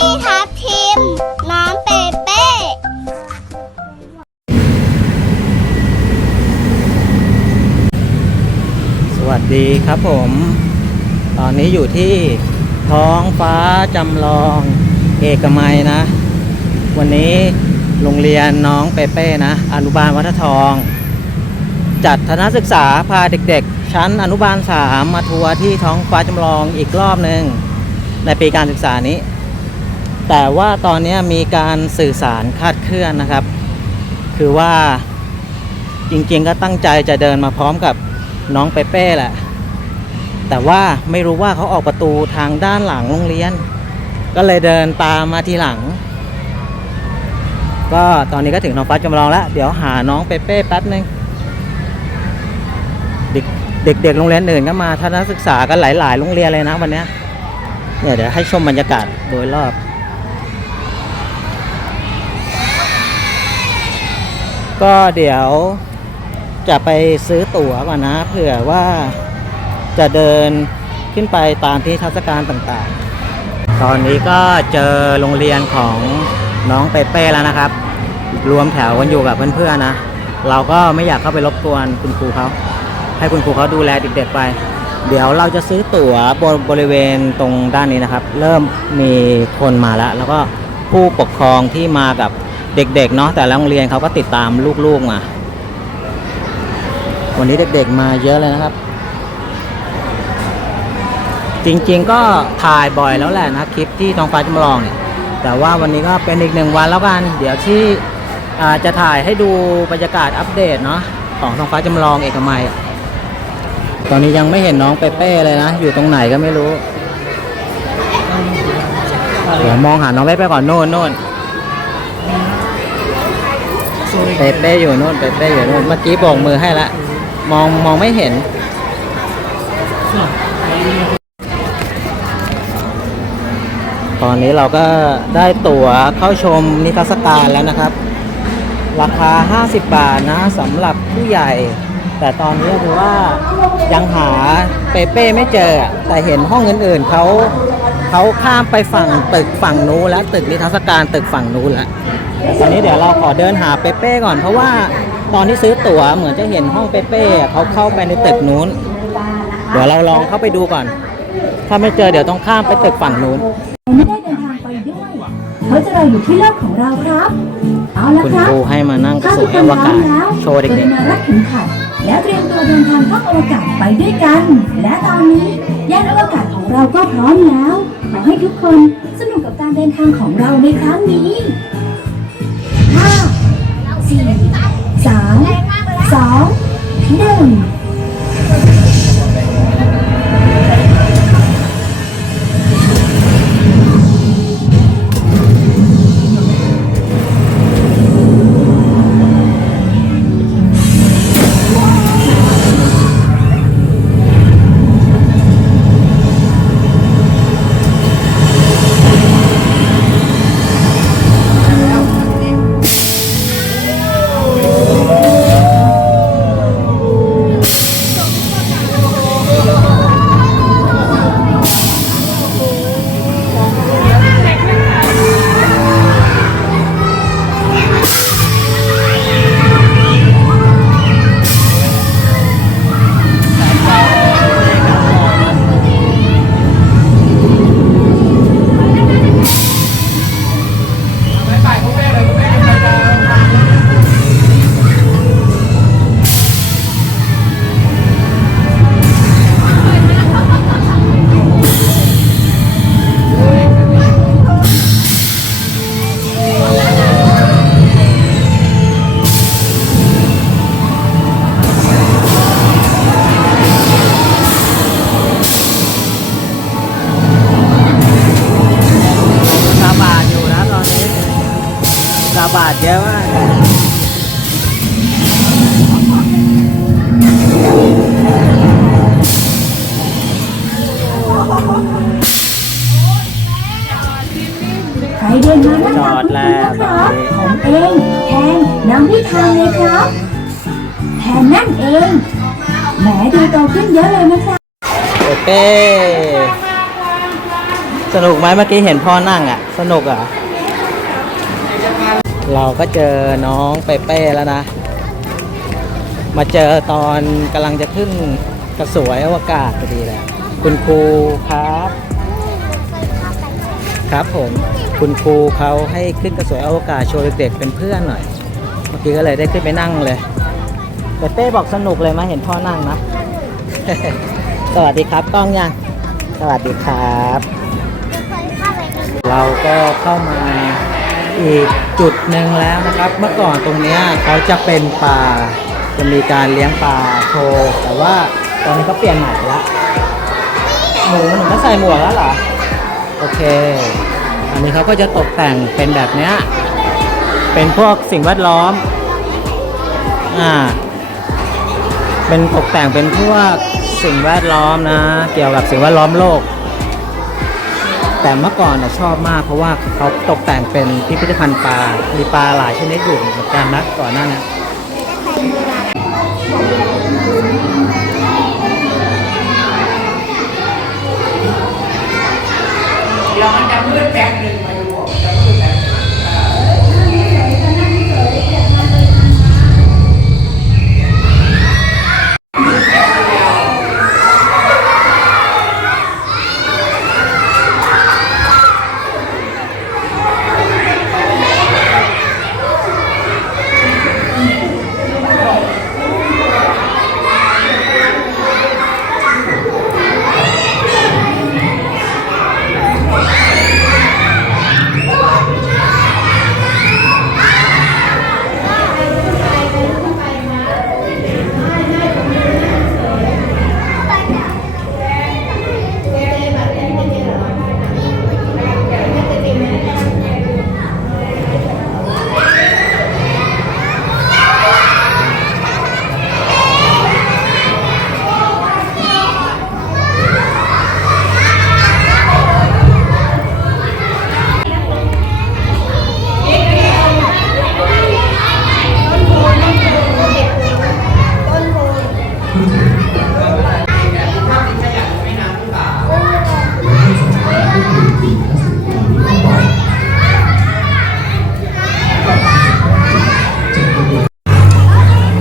พี่ทับทิม น้องเปเป้ สวัสดีครับผม ตอนนี้อยู่ที่ท้องฟ้าจำลองเอกมัยนะ วันนี้โรงเรียนน้องเปเป้นะ อนุบาลวัฒทอง จัดคณะศึกษาพาเด็กๆ ชั้นอนุบาล 3 มาทัวร์ที่ท้องฟ้าจำลองอีกรอบหนึ่งในปีการศึกษานี้ แต่ว่าตอนนี้มีการสื่อสารคาดเคลื่อนนะครับ คือว่าจริงๆก็ตั้งใจจะเดินมาพร้อมกับน้องเปเป้แหละ แต่ว่าไม่รู้ว่าเขาออกประตูทางด้านหลังโรงเรียน ก็เลยเดินตามมาทีหลัง ก็ตอนนี้ก็ถึงน้องฟ้าจำลองแล้ว เดี๋ยวหาน้องเปเป้แป๊บนึงเด็กเด็กๆโรงเรียนอื่นก็มาทัศนศึกษากันหลาย ๆ โรงเรียนเลยนะวันนี้เนี่ยเดี๋ยวให้ชมบรรยากาศโดยรอบ ก็เดี๋ยวจะไปซื้อตั๋วก่อนนะเผื่อว่าจะเดินขึ้นไปตามที่ทัศการต่างๆ ตอนนี้ก็เจอโรงเรียนของน้องเปเป้แล้วนะครับ รวมแถวกันอยู่กับเพื่อนๆนะ เราก็ไม่อยากเข้าไปรบกวนคุณครูเขา ให้คุณครูเขาดูแลเด็กๆไป เดี๋ยวเราจะซื้อตั๋วบบริเวณตรงด้านนี้นะครับ เริ่มมีคนมาแล้ว แล้วก็ผู้ปกครองที่มากับ เด็กๆเนาะแต่ละโรงเรียนเขาก็ติดตามลูกๆมาวันนี้เด็กๆมาเยอะเลยนะครับ จริงๆก็ถ่ายบ่อยแล้วแหละนะคลิปที่ท้องฟ้าจำลองเนี่ยแต่ว่าวันนี้ก็เป็นอีกหนึ่งวันแล้วกัน เดี๋ยวที่จะถ่ายให้ดูบรรยากาศอัปเดตเนาะของท้องฟ้าจำลองเอกมัยตอนนี้ยังไม่เห็นน้องเปเป้เลยนะ อยู่ตรงไหนก็ไม่รู้เดี๋ยวมองหาน้องเปเป้ก่อนโน่นโน่น เปเป้อยู่โน่นเปเป้อยู่โน่นเมื่อกี้โบกมือให้ละ มองมองไม่เห็น ตอนนี้เราก็ได้ตั๋วเข้าชมนิทรรศการแล้วนะครับ ราคา 50 บาทนะสำหรับผู้ใหญ่ แต่ตอนนี้คือว่ายังหาเปเป้ไม่เจอ แต่เห็นห้องอื่นๆเขา เขาข้ามไปฝั่งตึกฝั่งนู้นแล้วตึกนิทรรศการตึกฝั่งนู้นแล้วแต่ตอนนี้เดี๋ยวเราขอเดินหาเปเป้ก่อนเพราะว่าตอนที่ซื้อตั๋วเหมือนจะเห็นห้องเปเป้อะเขาเข้าไปในตึกนู้น เดี๋ยวเราลองเข้าไปดูก่อน ถ้าไม่เจอเดี๋ยวต้องข้ามไปตึกฝั่งนู้นไม่ได้เดินทางไปด้วยเขาจะรออยู่ที่โลกของเราครับเอาละคุณครับครูให้มานั่งถ้าสทุวกยคอนวพร้อมกาศแล้วโชว์กรุเด็กณารัดเข็มขัดแล้วเตรียมตัวเดินทางท่องอวกาศไปด้วยกัน และตอนนี้ยานอวกาศของเราก็พร้อมแล้ว ขอให้ทุกคนสนุกกับการเดินทางของเราในครั้งนี้ห้าสี่สามสองหนึ่ง เดินมาด้านหจลัองดแล้วตอนนี้ผมเองแทนน้ำพี่ทางเลยครับแทนนั่นเองแหมดูโตขึ้นเยอะเลยนะครับเปเป้สนุกไหมเมื่อกี้เห็นพ่อนั่งอะ สนุกอะ เราก็เจอน้องเปเป้แล้วนะ มาเจอตอนกำลังจะขึ้นกระสวยอวกาศพอดีเลยคุณครูครับ ครับผมคุณครูเขาให้ขึ้นกระสวยอวกาศโชว์เด็กๆเป็นเพื่อนหน่อย เมื่อกี้ก็เลยได้ขึ้นไปนั่งเลยเปเป้บอกสนุกเลยมาเห็นพ่อนั่งนะสวัสดีครับกล้องยังสวัสดีครับ เราก็เข้ามาอีกจุดหนึ่งแล้วนะครับ เมื่อก่อนตรงเนี้ยเขาจะเป็นป่าจะมีการเลี้ยงปลาโชว์แต่ว่าตอนนี้เขาเปลี่ยนใหม่ละหมูหนูก็ใส่หมวกแล้วเหรอ โอเค อันนี้เขาก็จะตกแต่งเป็นแบบเนี้ย เป็นพวกสิ่งแวดล้อม อ่า เป็นตกแต่งเป็นพวกสิ่งแวดล้อมนะ เกี่ยวกับสิ่งแวดล้อมโลก แต่เมื่อก่อนน่ะชอบมากเพราะว่าเขาตกแต่งเป็นพิพิธภัณฑ์ปลา มีปลาหลายชนิดอยู่เหมือนกันนะก่อนหน้านี้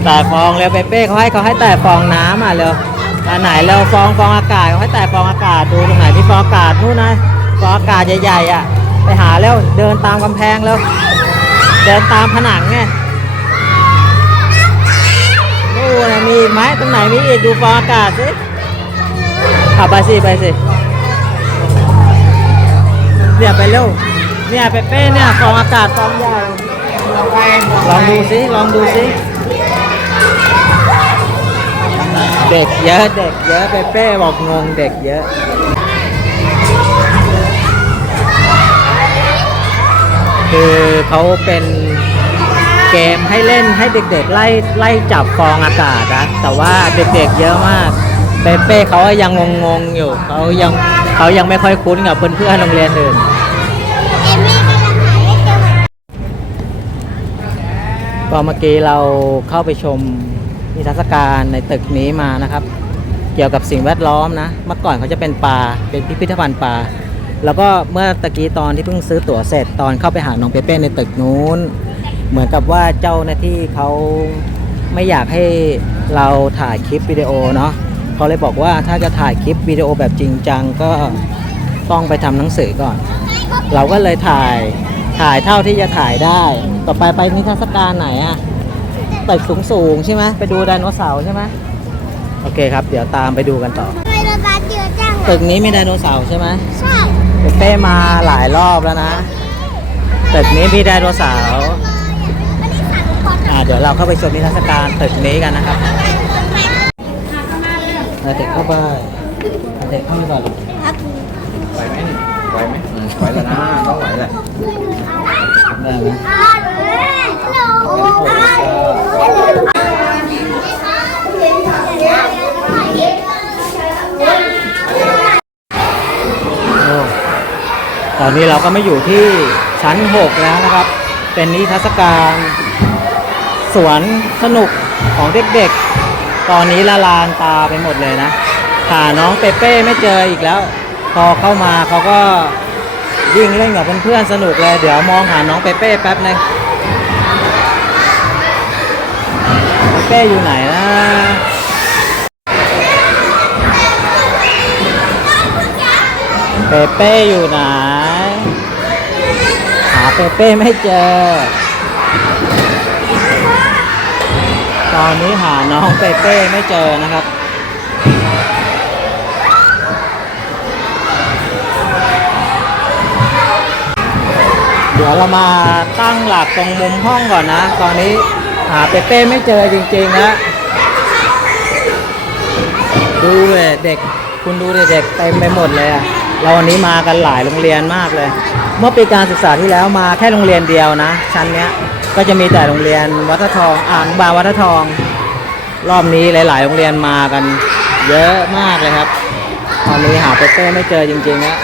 แต่ฟองเร็วเปเป้เขาให้เขาให้แต่ฟองน้ำอะเร็วอันไหนเร็วฟองฟองอากาศเขาให้แต่ฟองอากาศดูตรงไหนที่ฟองอากาศนู่นนะฟองอากาศใหญ่ๆอะไปหาแล้วเดินตามกำแพงแล้ว เดินตามผนังไงนู่นะมีอีกไหมตรงไหนมีอีกดูฟองอากาศสิอะไปสิไปสิเนี่ยไปเร็วเนี่ยเปเป้เนี่ยฟองอากาศฟองใหญ่ลองดูสิลองดูสิ เด็กเยอะเด็กเยอะเปเป้บอกงงเด็กเยอะ คือเขาเป็นเกมให้เล่นให้เด็กๆ ไล่ไล่จับฟองอากาศนะแต่ว่าเด็กๆเยอะมากเปเป้เขายังงงๆอยู่เขายังเขายังไม่ค่อยคุ้นกับเพื่อนๆโรงเรียนอื่นก็เมื่อกี้เราเข้าไปชม นิทรรศการในตึกนี้มานะครับ เกี่ยวกับสิ่งแวดล้อมนะเมื่อก่อนเขาจะเป็นป่าเป็นพิพิธภัณฑ์ป่าแล้วก็เมื่อตะกี้ตอนที่เพิ่งซื้อตั๋วเสร็จตอนเข้าไปหาน้องเปเป้ในตึกนู้น เหมือนกับว่าเจ้าหน้าที่เขาไม่อยากให้เราถ่ายคลิปวิดีโอเนาะเขาเลยบอกว่าถ้าจะถ่ายคลิปวิดีโอแบบจริงจังก็ต้องไปทำหนังสือก่อน เราก็เลยถ่ายถ่ายเท่าที่จะถ่ายได้ ต่อไปไปนิทรรศการไหนอะ ตึกสูงสูงๆใช่ไหมไปดูไดโนเสาร์ใช่ไหมโอเคครับ เดี๋ยวตามไปดูกันต่อทำไมรถบัสเยอะจังตึกนี้มีไดโนเสาร์ใช่ไหมใช่เป้มาหลายรอบแล้วนะ ตึกนี้มีไดโนเสาร์ วันนี้สั่งคนอ่าเดี๋ยวเราเข้าไปชมนิทรรศการตึกนี้กันนะครับ เอาเด็กเข้าไปเอาเด็กเข้าไปก่อนลูกครับไหวไหมนี่ไหวไหมอืมไหวแล้วนะ ต้องไหวแหละได้ไหม ฮัลโหล โอ้ต อนนี้เราก็มาอยู่ที่ชั้น 6 แล้วนะครับ เป็นนิทรรศการสวนสนุกของเด็กๆ ตอนนี้ละลานตาไปหมดเลยนะหาน้องเปเป้ไม่เจออีกแล้ว พอเข้ามาเขาก็วิ่งเล่นกับเพื่อนๆสนุกเลย เดี๋ยวมองหาน้องเปเป้แป๊บนึงเปเป้อยู่ไหนนะเปเป้อยู่ไหน เปเป้ไม่เจอ ตอนนี้หาน้องเปเป้ไม่เจอนะครับเดี๋ยวเรามาตั้งหลักตรงมุมห้องก่อนนะ ตอนนี้หาเปเป้ไม่เจอจริงๆนะดูเลยเด็ก คุณดูเด็กเต็มไปหมดเลยอะเราวันนี้มากันหลายโรงเรียนมากเลย เมื่อปีการศึกษาที่แล้วมาแค่โรงเรียนเดียวนะ ชั้นเนี้ยก็จะมีแต่โรงเรียนวัดทองอ่านบาลวัดทอง รอบนี้หลาย ๆ โรงเรียนมากัน เยอะมากเลยครับ ตอนนี้หาเปเป้ไม่เจอจริงๆนะ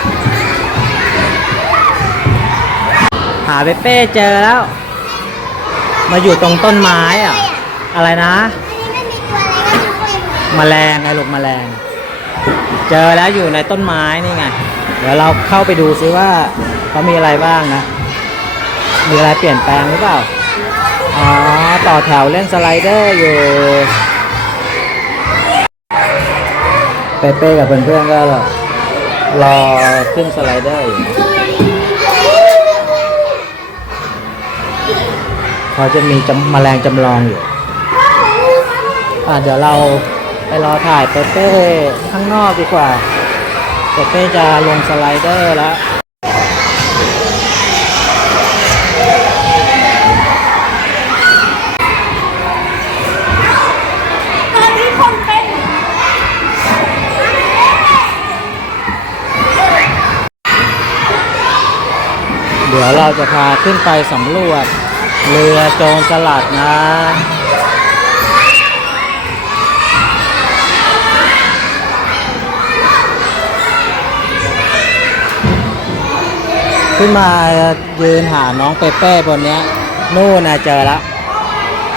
หาเปเป้เจอแล้ว มาอยู่ตรงต้นไม้อะอะไรนะอันนี้ไม่มีตัวอะไรก็ทุกคนแมลงไงลูกแมลง เจอแล้วอยู่ในต้นไม้นี่ไง เดี๋ยวเราเข้าไปดูซิว่าเขามีอะไรบ้างนะ มีอะไรเปลี่ยนแปลงหรือเปล่า อ๋อ ต่อแถวเล่นสไลเดอร์อยู่เปเป้กับเพื่อนๆก็รอขึ้นสไลเดอร์อยู่เขาจะมีจำแมลงจำลองอยู่ อะเดี๋ยวเราไปรอถ่ายเปเป้ข้างนอกดีกว่า เปเป้จะลงสไลเดอร์แล้วตอนที่คนเป็นเดี๋ยวเราจะพาขึ้นไปสำรวจเรือโจรสลัดนะ ขึ้นมายืนหาน้องเปเป้บนเนี้ย นู่นนะเจอแล้ว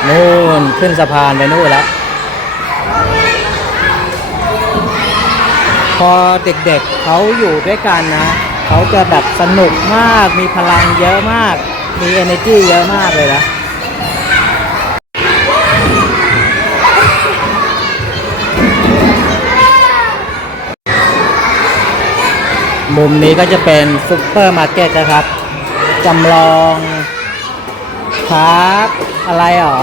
นู่นขึ้นสะพานไปนู่นแล้ว พอเด็กๆเขาอยู่ด้วยกันนะ เขาจะแบบสนุกมาก มีพลังเยอะมาก มี energy เยอะมากเลยนะ มุมนี้ก็จะเป็นซุปเปอร์มาร์เก็ตนะครับจำลองครับอะไรหรอ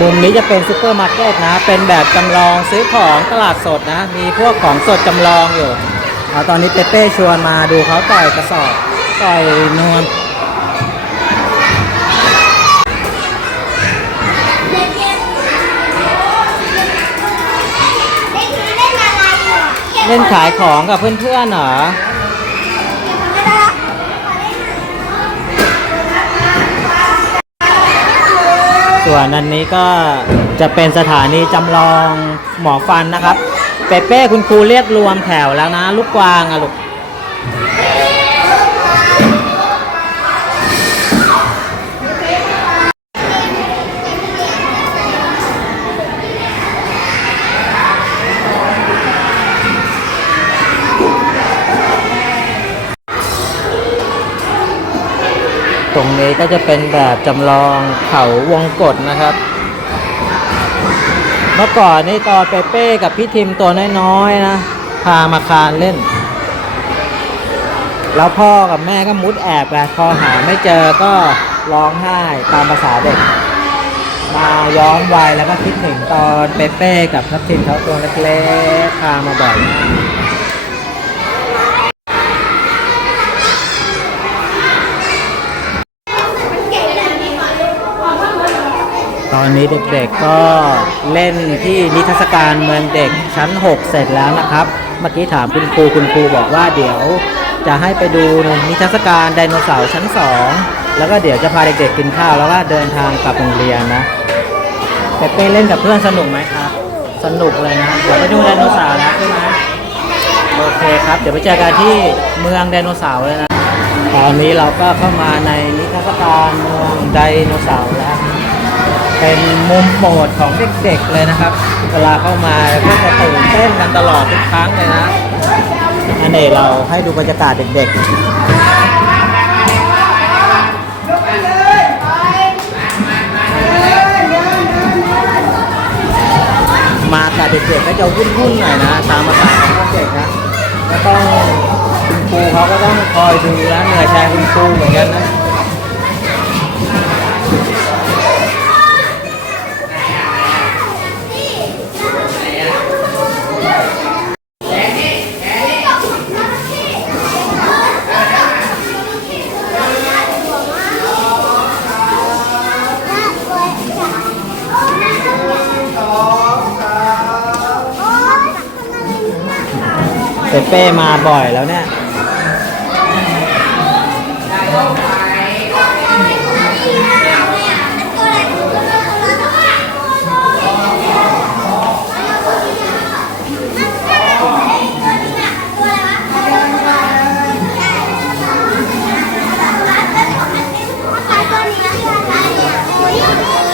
มุมนี้จะเป็นซุปเปอร์มาร์เก็ตนะ เป็นแบบจำลองซื้อของตลาดสดนะ มีพวกของสดจำลองอยู่เอาตอนนี้เปเป้ชวนมาดูเขาต่อยกระสอบ ต่อยนวล เล่นขายของกับเพื่อนๆเหรอไม่ได้ละส่วนอันนี้ก็จะเป็นสถานีจำลองหมอฟันนะครับ เปเป้คุณครูเรียกรวมแถวแล้วนะ ลูกกวางอะลูก รงนี้ก็จะเป็นแบบจำลองเขาวงกฏนะครับ เมื่อก่อนนี่ตอนเปเป้กับพี่ทิมตัวน้อยๆนะ พามาคานเล่น แล้วพ่อกับแม่ก็มุดแอบไปพอหาไม่เจอก็ร้องไห้ตามภาษาเด็ก มาย้อนวัยแล้วก็คิดถึงตอนเปเป้กับทัพทิมเขาตัวเล็กๆพามาบ่อยมาก อนนี้เด็กๆก็เล่นที่นิทรรศการเมืองเด็กชั้น 6 เสร็จแล้วนะครับ เมื่อกี้ถามคุณครูคุณครูบอกว่าเดี๋ยวจะให้ไปดูนิทรรศการไดโนเสาร์ชั้น 2 แล้วก็เดี๋ยวจะพาเด็กๆกินข้าวแล้วก็เดินทางกลับโรงเรียนนะเปเป้เล่นกับเพื่อนสนุกไหมครับ สนุกเลยนะเดี๋ยวไปดูไดโนเสาร์แล้วใช่ไหมโอเคครับ เดี๋ยวไปเจอกันที่เมืองไดโนเสาร์เลยนะ ตอนนี้เราก็เข้ามาในนิทรรศการเมืองไดโนเสาร์แล้ว เป็นมุมโปรดของเด็กๆเลยนะครับ เวลาเข้ามาก็จะตื่นเต้นกันตลอดทุกครั้งเลยนะอันนี้เราให้ดูบรรยากาศเด็กๆ มากับเด็กๆก็จะวุ่นๆหน่อยนะ ตามภาษาของเด็กนะก็ต้องคุณครูเขาก็ต้องคอยดูแลเหนื่อยแทนคุณครูเหมือนกันนะ เปเป้มาบ่อยแล้วเนี่ย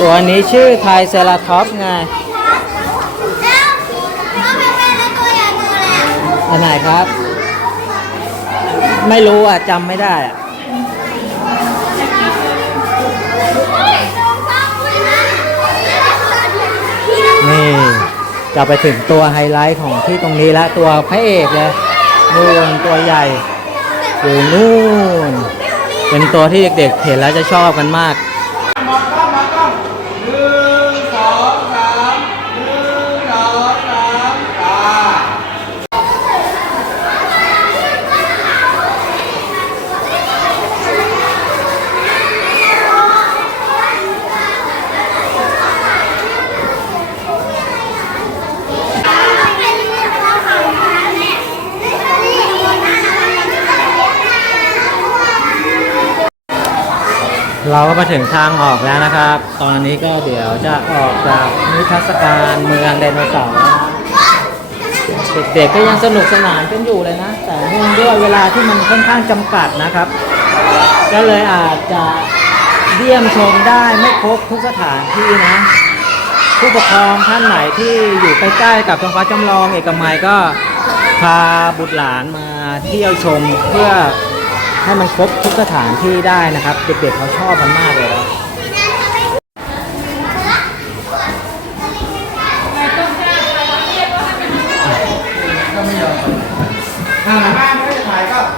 ตัวนี้ชื่อไทรเซราทอปไง อันไหนครับ ไม่รู้อะจำไม่ได้อะนี่จะไปถึงตัวไฮไลท์ของที่ตรงนี้ล้วตัวพระเอกเลยนู่นตัวใหญ่อยู่นู่น เป็นตัวที่เด็กๆเห็นแล้วจะชอบกันมาก เราก็มาถึงทางออกแล้วนะครับ ตอนนี้ก็เดี๋ยวจะออกจากนิทรรศการเมืองไดโนเสาร์เด็กๆก็ยังสนุกสนานกันอยู่เลยนะ แต่เนื่องด้วยเวลาที่มันค่อนข้างจำกัดนะครับ ก็เลยอาจจะเยี่ยมชมได้ไม่ครบทุกสถานที่นะ ผู้ปกครองท่านไหนที่อยู่ใกล้ๆกับท้องฟ้าจำลองเอกมัยก็พาบุตรหลานมาเที่ยวชมเพื่อ ให้มันครบทุกสถานที่ได้นะครับ เด็กๆเขาชอบกันมากเลยนะ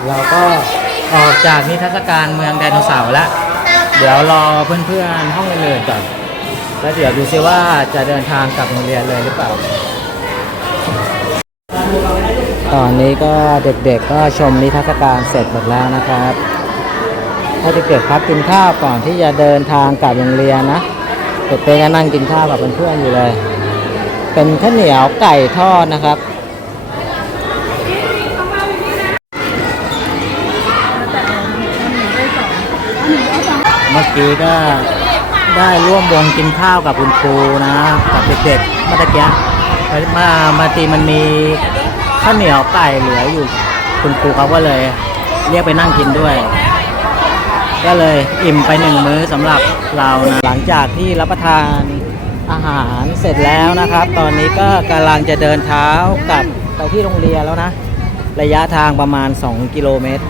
เราก็ออกจากนิทรรศการเมืองไดโนเสาร์แล้ว เดี๋ยวรอเพื่อนๆห้องอื่นก่อน แล้วเดี๋ยวดูซิว่าจะเดินทางกลับโรงเรียนเลยหรือเปล่า ตอนนี้ก็เด็กๆก็ชมนิทรรศการเสร็จหมดแล้วนะครับให้เด็กๆพักกินข้าวก่อนที่จะเดินทางกลับโรงเรียนนะเด็กๆก็นั่งกินข้าวกับเพื่อนๆอยู่เลย เป็นข้าวเหนียวไก่ทอดนะครับเมื่อกี้ก็ได้ร่วมวงกินข้าวกับคุณครูนะ กับเด็กๆเมื่อกี้มามาตีมันมี ข้าวเหนียวไก่เหลืออยู่ คุณครูเขาก็เลย เรียกไปนั่งกินด้วย ก็เลยอิ่มไปหนึ่งมื้อสำหรับเรานะหลังจากที่รับประทานอาหารเสร็จแล้วนะครับ ตอนนี้ก็กำลังจะเดินเท้ากลับไปที่โรงเรียนแล้วนะ ระยะทางประมาณ 2 กิโลเมตร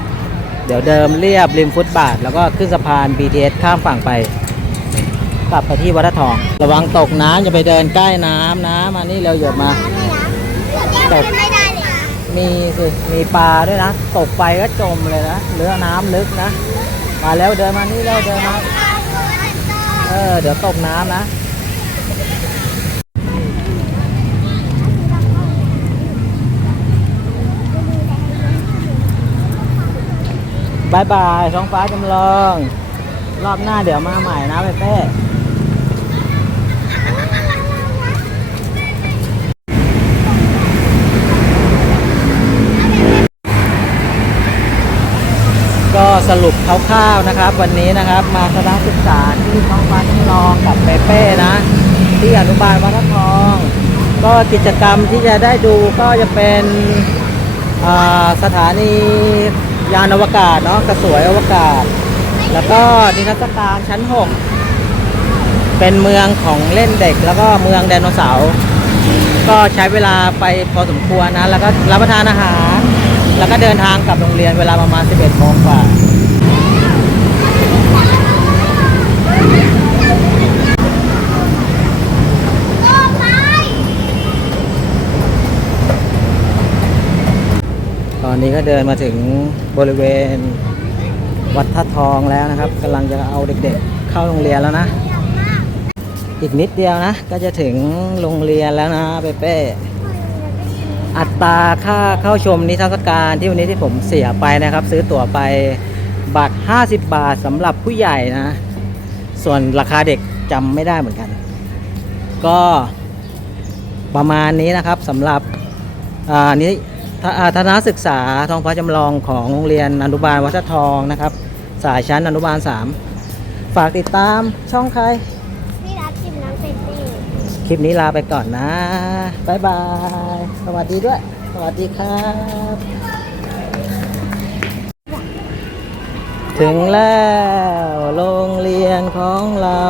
เดี๋ยวเดิมเรียบริมฟุตบาท แล้วก็ขึ้นสะพาน BTS ข้ามฝั่งไป กลับไปที่วัดทอง ระวังตกน้ำอย่าไปเดินใกล้น้ำนะมานี่เร็วหยดมาไม่ได้เลย มีสิมีปลาด้วยนะ ตกไปก็จมเลยนะเรือน้ำลึกนะ มาแล้วเดินมานี่เร็วเดินมาเออเดี๋ยวตกน้ำนะบายบายท้องฟ้าจำลอง รอบหน้าเดี๋ยวมาใหม่นะเป้ ก็สรุปคร่าวๆนะครับ วันนี้นะครับมาคณะศึกษาที่ท้องฟ้าจำลองกับเป้เป้นะ ที่อนุบาลวัดทอง ก็กิจกรรมที่จะได้ดูก็จะเป็นสถานียานอวกาศเนาะกระสวยอวกาศ แล้วก็นิทรรศการชั้น 6 เป็นเมืองของเล่นเด็ก แล้วก็เมืองไดโนเสาร์ก็ใช้เวลาไปพอสมควรนะ แล้วก็รับประทานอาหาร แล้วก็เดินทางกลับโรงเรียนเวลาประมาณ 11โมงกว่าตอนนี้ก็เดินมาถึงบริเวณวัดท่าทองแล้วนะครับกำลังจะเอาเด็กๆ เข้าโรงเรียนแล้วนะ อีกนิดเดียวนะ ก็จะถึงโรงเรียนแล้วนะเป้เป้ อัตราค่าเข้าชมนิทรรศการที่วันนี้ที่ผมเสียไปนะครับ ซื้อตั๋วไปบัตร 50 บาทสำหรับผู้ใหญ่นะ ส่วนราคาเด็กจำไม่ได้เหมือนกัน ก็ประมาณนี้นะครับสำหรับอ่านี้ทอ่าทัศนศึกษาทองฟ้าจำลองของโรงเรียนอนุบาลวัดทองนะครับ สายชั้นอนุบาล 3 ฝากติดตามช่องใคร นี่รับชิมน้ำเป็ดเต้ คลิปนี้ลาไปก่อนนะบายบาย สวัสดีด้วย สวัสดีครับ ถึงแล้วโรงเรียนของเรา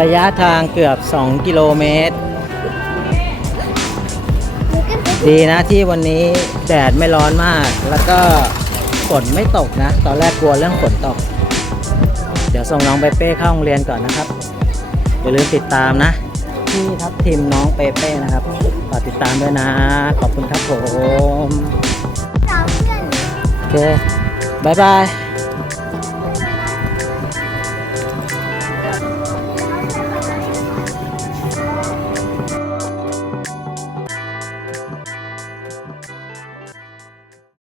ระยะทางเกือบ 2 กิโลเมตร ดีนะที่วันนี้แดดไม่ร้อนมาก แล้วก็ฝนไม่ตกนะ ตอนแรกกลัวเรื่องฝนตก เดี๋ยวส่งน้องเปเป้เข้าโรงเรียนก่อนนะครับ อย่าลืมติดตามนะที่ทัพทีมน้องเปเป้นะครับฝากติดตามด้วยนะ ขอบคุณครับผมสาวเพื่อนโอเคบ๊ายบาย